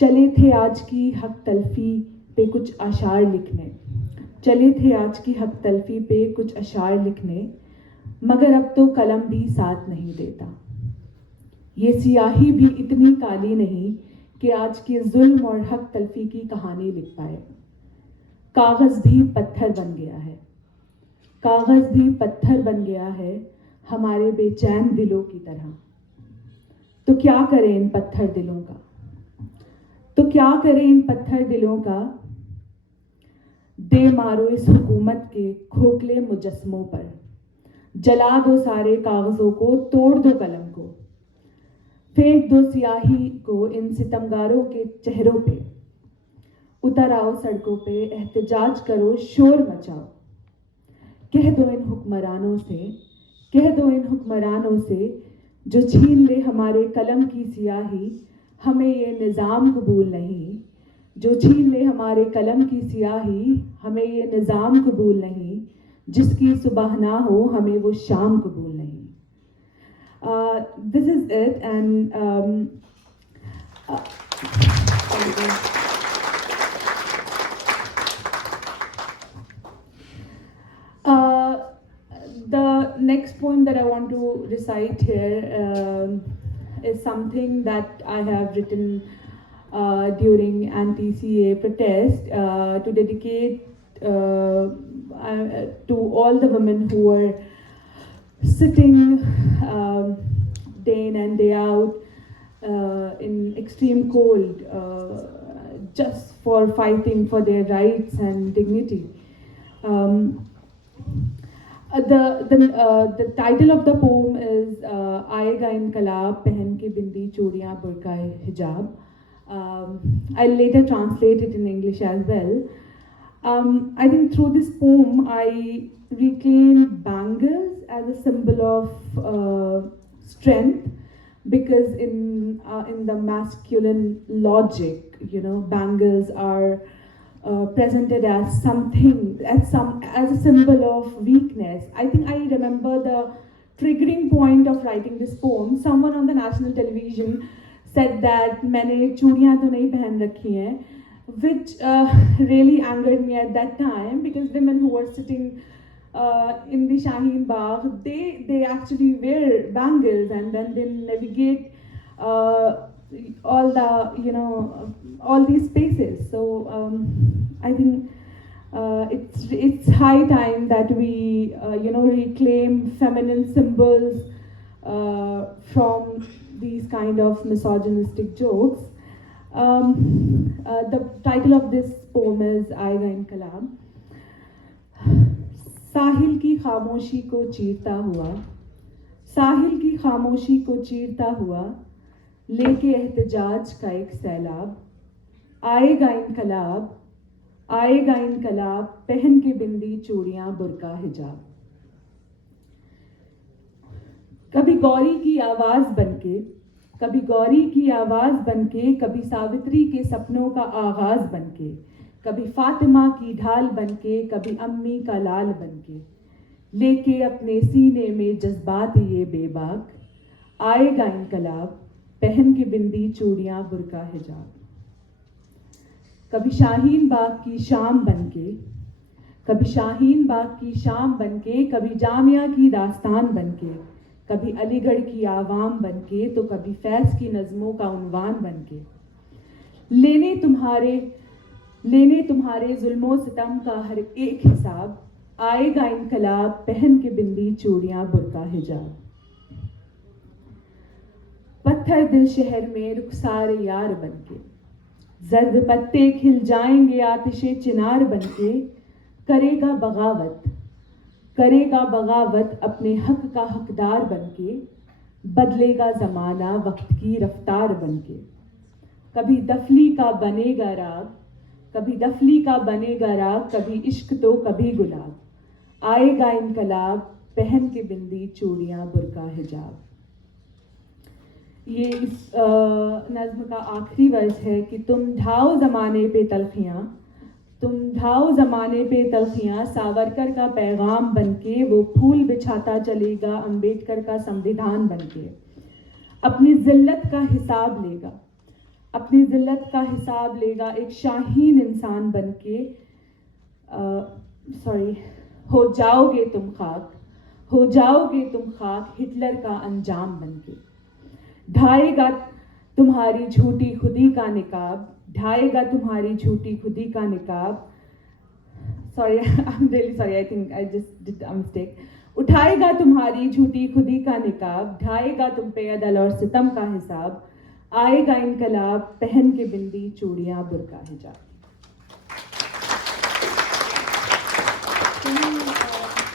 چلے تھے آج کی حق تلفی پہ کچھ اشعار لکھنے، چلے تھے آج کی حق تلفی پہ کچھ اشعار لکھنے، مگر اب تو قلم بھی ساتھ نہیں دیتا۔ یہ سیاہی بھی اتنی کالی نہیں کہ آج کے ظلم اور حق تلفی کی کہانی لکھ پائے۔ کاغذ بھی پتھر بن گیا ہے، کاغذ بھی پتھر بن گیا ہے ہمارے بے چین دلوں کی طرح۔ تو کیا کریں ان پتھر دلوں کا، تو کیا کریں ان پتھر دلوں کا، دے مارو اس حکومت کے کھوکھلے مجسموں پر، جلا دو سارے کاغذوں کو، توڑ دو قلم کو، پھینک دو سیاہی کو ان ستمگاروں کے چہروں پہ، اتر آؤ سڑکوں پہ، احتجاج کرو، شور مچاؤ، کہہ دو ان حکمرانوں سے، کہہ دو ان حکمرانوں سے جو چھین لے ہمارے قلم کی سیاہی، ہمیں یہ نظام قبول نہیں، جو چھین لے ہمارے قلم کی سیاہی، ہمیں یہ نظام قبول نہیں، جس کی صبح نہ ہو ہمیں وہ شام قبول نہیں۔ This is it, and the next poem that I want to recite here is something that I have written during anti-CA protest to dedicate to all the women who were sitting day in and day out in extreme cold just for fighting for their rights and dignity. The title of the poem is آئے گا انقلاب پہن کے بندی چوڑیاں برقع حجاب. I'll later translate it in English as well. I think through this poem I reclaim bangles as a symbol of strength, because in the masculine logic, you know, bangles are presented as something, as a symbol of weakness. I think I remember the triggering point of writing this poem. Someone on the national television said that maine chudiyan to nahi pehen rakhi hain, which really angered me at that time, because women who were sitting in the Shaheen Bagh, they actually wear bangles and then they navigate all the, you know, all these spaces. So I think it's high time that we you know, reclaim feminine symbols from these kind of misogynistic jokes. The title of this poem is آئے گا انقلاب. ساحل کی خاموشی کو چیرتا ہوا، ساحل کی خاموشی کو چیرتا ہوا، لے کے احتجاج کا ایک سیلاب، آئے گا انقلاب، آئے گا انقلاب پہن کے بندی چوڑیاں برقع حجاب. کبھی گوری کی آواز بن کے، کبھی گوری کی آواز بن کے، کبھی ساوتری کے سپنوں کا آغاز بن کے، کبھی فاطمہ کی ڈھال بن کے، کبھی امی کا لال بن کے، لے کے اپنے سینے میں جذبات یہ بے باک، آئے گا انقلاب پہن کے بندی چوڑیاں برقع حجاب. کبھی شاہین باغ کی شام بن کے، کبھی شاہین باغ کی شام بن کے، کبھی جامعہ کی داستان بن کے، کبھی علی گڑھ کی عوام بن کے، تو کبھی فیض کی نظموں کا عنوان بن کے، لینے تمہارے ظلم و ستم کا ہر ایک حساب، آئے گا انقلاب پہن کے بندی چوڑیاں برقع حجاب. پتھر دل شہر میں رخسار یار بن کے، زرد پتے کھل جائیں گے آتش چنار بن کے، کرے گا بغاوت، کرے گا بغاوت اپنے حق کا حقدار بن کے، بدلے گا زمانہ وقت کی رفتار بن کے. کبھی دفلی کا بنے گا راگ، کبھی دفلی کا بنے گا راگ، کبھی عشق تو کبھی گلاب، آئے گا انقلاب پہن کے بندی چوڑیاں برقع حجاب. یہ اس نظم کا آخری ورس ہے کہ تم ڈھاؤ زمانے پہ تلخیاں، تم ڈھاؤ زمانے پہ تلخیاں، ساورکر کا پیغام بن کے وہ پھول بچھاتا چلے گا امبیڈکر کا سمویدھان بن کے، اپنی ذلت کا حساب لے گا، अपनी ज़िल्लत का हिसाब लेगा एक शाहीन इंसान बन के। सॉरी, हो जाओगे तुम खाक, हो जाओगे तुम खाक हिटलर का अंजाम बन के। ढाएगा तुम्हारी झूठी खुदी का निकाब, ढाएगा तुम्हारी झूठी खुदी का निकाब। Sorry, I am really sorry, I think I just did a mistake. उठाएगा तुम्हारी झूठी खुदी का निकाब, ढाएगा तुम पे अदल और सितम का हिसाब। आएगा इनकलाब पहन के बिंदी चूड़ियां बुर्का हिजाब।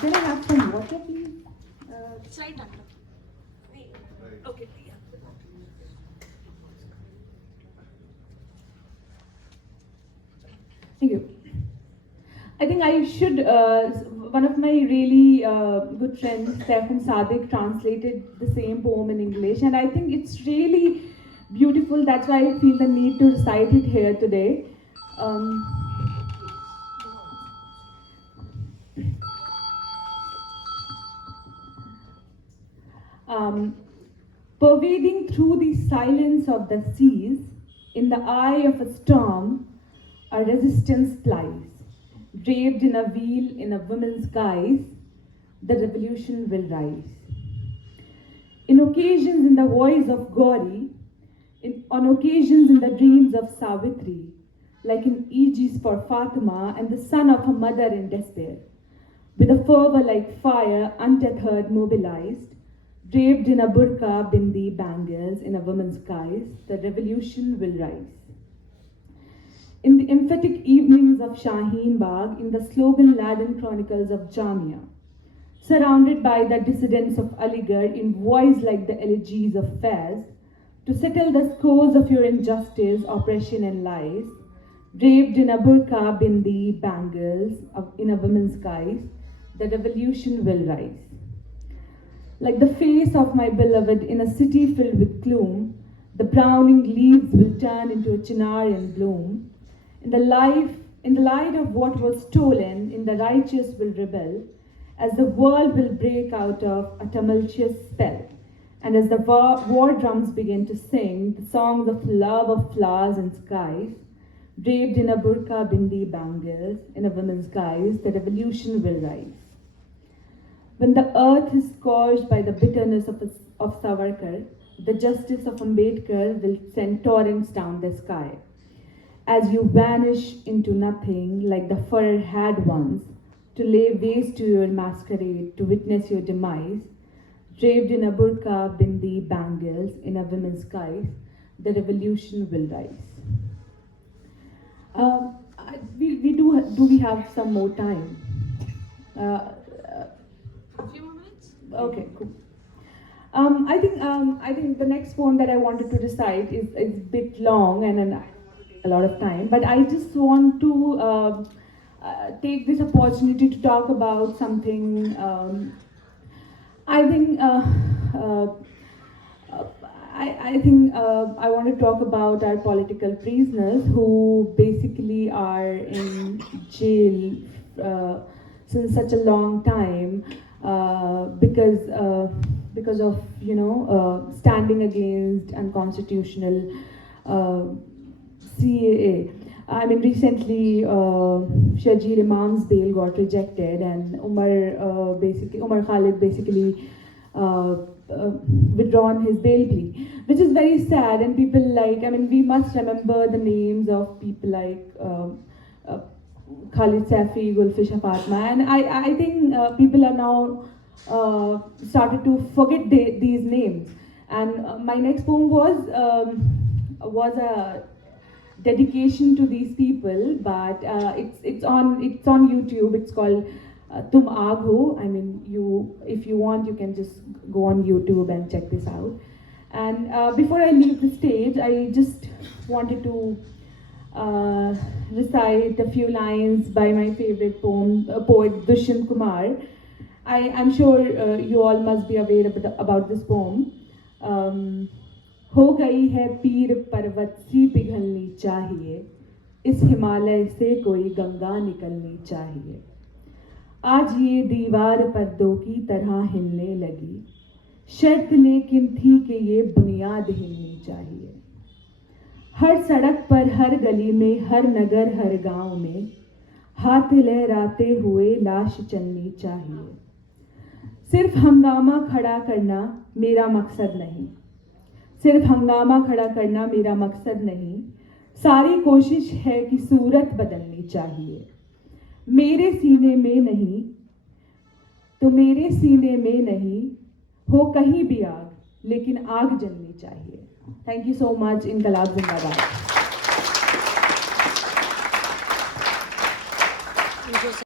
Can I have some water, please? Slide under. Okay. Thank you. I think I should. One of my really good friends, Stefan Sadik, translated the same poem in English, and I think it's really beautiful. That's why I feel the need to recite it here today. Um, um, Pervading through the silence of the seas, in the eye of a storm, a resistance lies. Draped in a wheel in a woman's guise, the revolution will rise. In occasions, in the voice of Gauri, on occasions, in the dreams of Savitri, like in Aegis for Fatima and the son of her mother in despair, with a fervor like fire, untethered, mobilized, draped in a burqa, bindi, bangles, in a woman's guise, the revolution will rise. In the emphatic evenings of Shaheen Bagh, in the slogan-laden chronicles of Jamia, surrounded by the dissidents of Aligarh in voice like the elegies of Faiz, to settle the scores of your injustice, oppression, and lies, draped in a burqa, bindi, bangles, in a woman's guise, the revolution will rise. Like the face of my beloved in a city filled with gloom, the browning leaves will turn into a chinar in bloom. In the light of what was stolen, in the righteous will rebel, as the world will break out of a tumultuous spell. And as the war drums begin to sing the songs of love of flowers and skies, draped in a burqa, bindi, bangles, in a woman's guise, the revolution will rise. When the earth is scorched by the bitterness of Savarkar, the justice of Ambedkar will send torrents down the sky. As you vanish into nothing like the fur had once, to lay waste to your masquerade, to witness your demise, draped in a burqa, bindi, bangles, in a woman's guise, the revolution will rise. Do we have some more time? Few more minutes. Okay, cool. I think the next poem that I wanted to recite is a bit long and I don't want to take a lot of time, but I just want to take this opportunity to talk about something. I think uh, I think I want to talk about our political prisoners who basically are in jail since such a long time because of standing against unconstitutional CAA. I mean, recently Shajir Imam's bail got rejected, and Umar Khalid basically withdrawn his bail plea, which is very sad. And people like, I mean, we must remember the names of people like Khalid Safi, Gulfish Fatma, and I think people are now started to forget these names. And my next poem was a dedication to these people, but it's on YouTube. It's called Tum Aag Ho. I mean, if you want, you can just go on YouTube and check this out. And before I leave the stage, I just wanted to recite a few lines by my favorite poet Dushyant Kumar. I'm sure you all must be aware about this poem. हो गई है पीर पर्वत सी पिघलनी चाहिए, इस हिमालय से कोई गंगा निकलनी चाहिए। आज ये दीवार पर्दों की तरह हिलने लगी, शर्त लेकिन थी कि ये बुनियाद हिलनी चाहिए। ہر سڑک پر، ہر گلی میں، ہر نگر، ہر گاؤں میں ہاتھ لہراتے ہوئے لاش چلنی چاہیے. صرف ہنگامہ کھڑا کرنا میرا مقصد نہیں، صرف ہنگامہ کھڑا کرنا میرا مقصد نہیں. ساری کوشش ہے کہ صورت بدلنی چاہیے. میرے سینے میں نہیں تو میرے سینے میں نہیں ہو کہیں بھی آگ، لیکن آگ جلنی چاہیے. تھینک یو سو مچ. انقلاب زندہ باد.